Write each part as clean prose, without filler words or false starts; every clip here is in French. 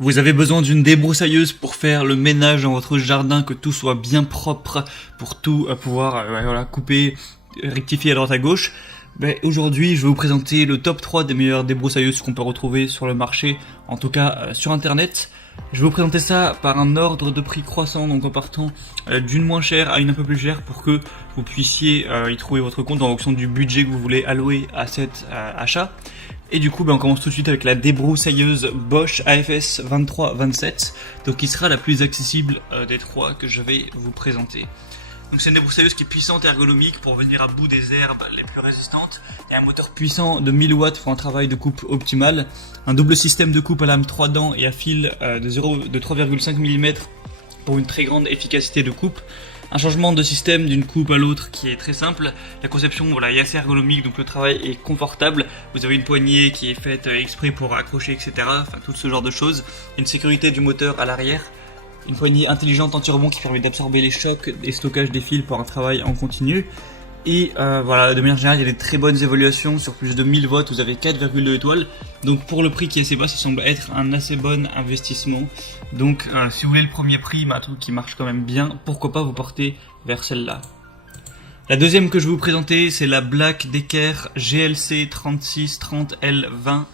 Vous avez besoin d'une débroussailleuse pour faire le ménage dans votre jardin, que tout soit bien propre, pour tout pouvoir couper, rectifier à droite à gauche. Aujourd'hui, je vais vous présenter le top 3 des meilleures débroussailleuses qu'on peut retrouver sur le marché, en tout cas sur internet. Je vais vous présenter ça par un ordre de prix croissant, donc en partant d'une moins chère à une un peu plus chère pour que vous puissiez y trouver votre compte en fonction du budget que vous voulez allouer à cet achat. Et du coup, on commence tout de suite avec la débroussailleuse Bosch AFS 2327, donc qui sera la plus accessible des trois que je vais vous présenter. Donc c'est une débroussailleuse qui est puissante et ergonomique pour venir à bout des herbes les plus résistantes. Il y a un moteur puissant de 1000 watts pour un travail de coupe optimal, un double système de coupe à lame 3 dents et à fil de 3,5 mm pour une très grande efficacité de coupe. Un changement de système d'une coupe à l'autre qui est très simple. La conception est assez ergonomique, donc le travail est confortable. Vous avez une poignée qui est faite exprès pour accrocher, etc. Enfin, tout ce genre de choses. Une sécurité du moteur à l'arrière. Une poignée intelligente anti-rebond qui permet d'absorber les chocs et stockage des fils pour un travail en continu. Et de manière générale, il y a des très bonnes évaluations sur plus de 1000 watts, vous avez 4,2 étoiles. Donc pour le prix qui est assez bas, ça semble être un assez bon investissement. Donc si vous voulez le premier prix, un truc qui marche quand même bien, pourquoi pas vous porter vers celle-là. La deuxième que je vais vous présenter, c'est la Black Decker GLC 3630L20.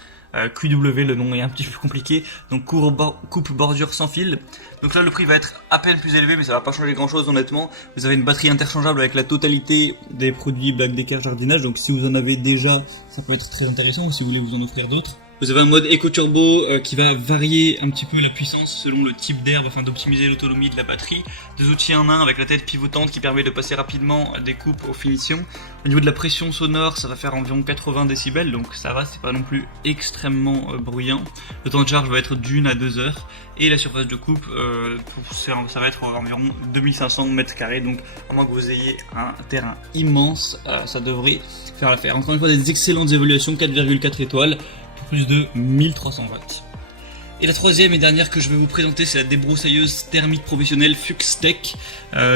QW, le nom est un petit peu compliqué, donc coupe bordure sans fil. Donc là le prix va être à peine plus élevé, mais ça va pas changer grand chose honnêtement. Vous avez une batterie interchangeable avec la totalité des produits Black Decker jardinage, donc si vous en avez déjà, ça peut être très intéressant, ou si vous voulez vous en offrir d'autres. Vous avez un mode Eco Turbo qui va varier un petit peu la puissance selon le type d'herbe afin d'optimiser l'autonomie de la batterie. Deux outils en un avec la tête pivotante qui permet de passer rapidement des coupes aux finitions. Au niveau de la pression sonore, ça va faire environ 80 décibels, donc ça va, c'est pas non plus extrêmement bruyant. Le temps de charge va être d'1 à 2 heures. Et la surface de coupe, ça va être environ 2500 mètres carrés, donc à moins que vous ayez un terrain immense, ça devrait faire l'affaire. Encore une fois, des excellentes évaluations, 4,4 étoiles. Pour plus de 1300 watts. Et la troisième et dernière que je vais vous présenter, c'est la débroussailleuse thermique professionnelle Fuxtech.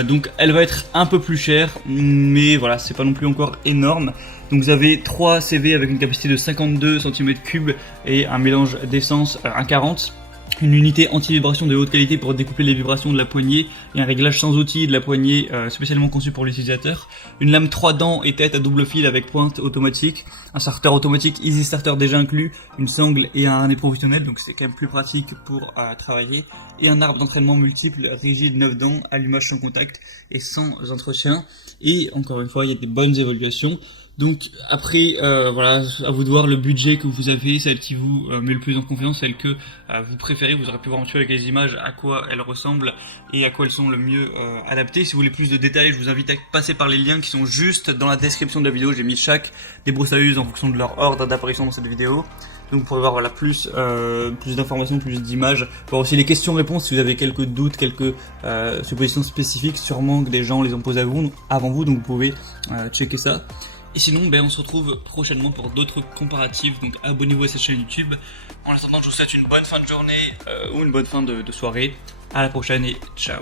Donc elle va être un peu plus chère, mais voilà, c'est pas non plus encore énorme. Donc vous avez 3 CV avec une capacité de 52 cm3 et un mélange d'essence 1,40. Une unité anti-vibration de haute qualité pour découpler les vibrations de la poignée et un réglage sans outils de la poignée spécialement conçu pour l'utilisateur. Une lame 3 dents et tête à double fil avec pointe automatique. Un starter automatique Easy Starter déjà inclus. Une sangle et un harnais professionnel, donc c'est quand même plus pratique pour travailler. Et un arbre d'entraînement multiple rigide 9 dents, allumage sans contact et sans entretien. Et encore une fois, il y a des bonnes évaluations. Donc après, à vous de voir le budget que vous avez, celle qui vous met le plus en confiance, celle que vous préférez. Vous aurez pu voir un petit peu avec les images à quoi elles ressemblent et à quoi elles sont le mieux adaptées. Si vous voulez plus de détails, je vous invite à passer par les liens qui sont juste dans la description de la vidéo. J'ai mis chaque débroussailleuse en fonction de leur ordre d'apparition dans cette vidéo. Donc pour voir plus d'informations, plus d'images, voir aussi les questions-réponses si vous avez quelques doutes, quelques suppositions spécifiques, sûrement que des gens les ont posées avant vous, donc vous pouvez checker ça. Et sinon, on se retrouve prochainement pour d'autres comparatifs, donc abonnez-vous à cette chaîne YouTube. En attendant, je vous souhaite une bonne fin de journée ou une bonne fin de soirée. À la prochaine et ciao.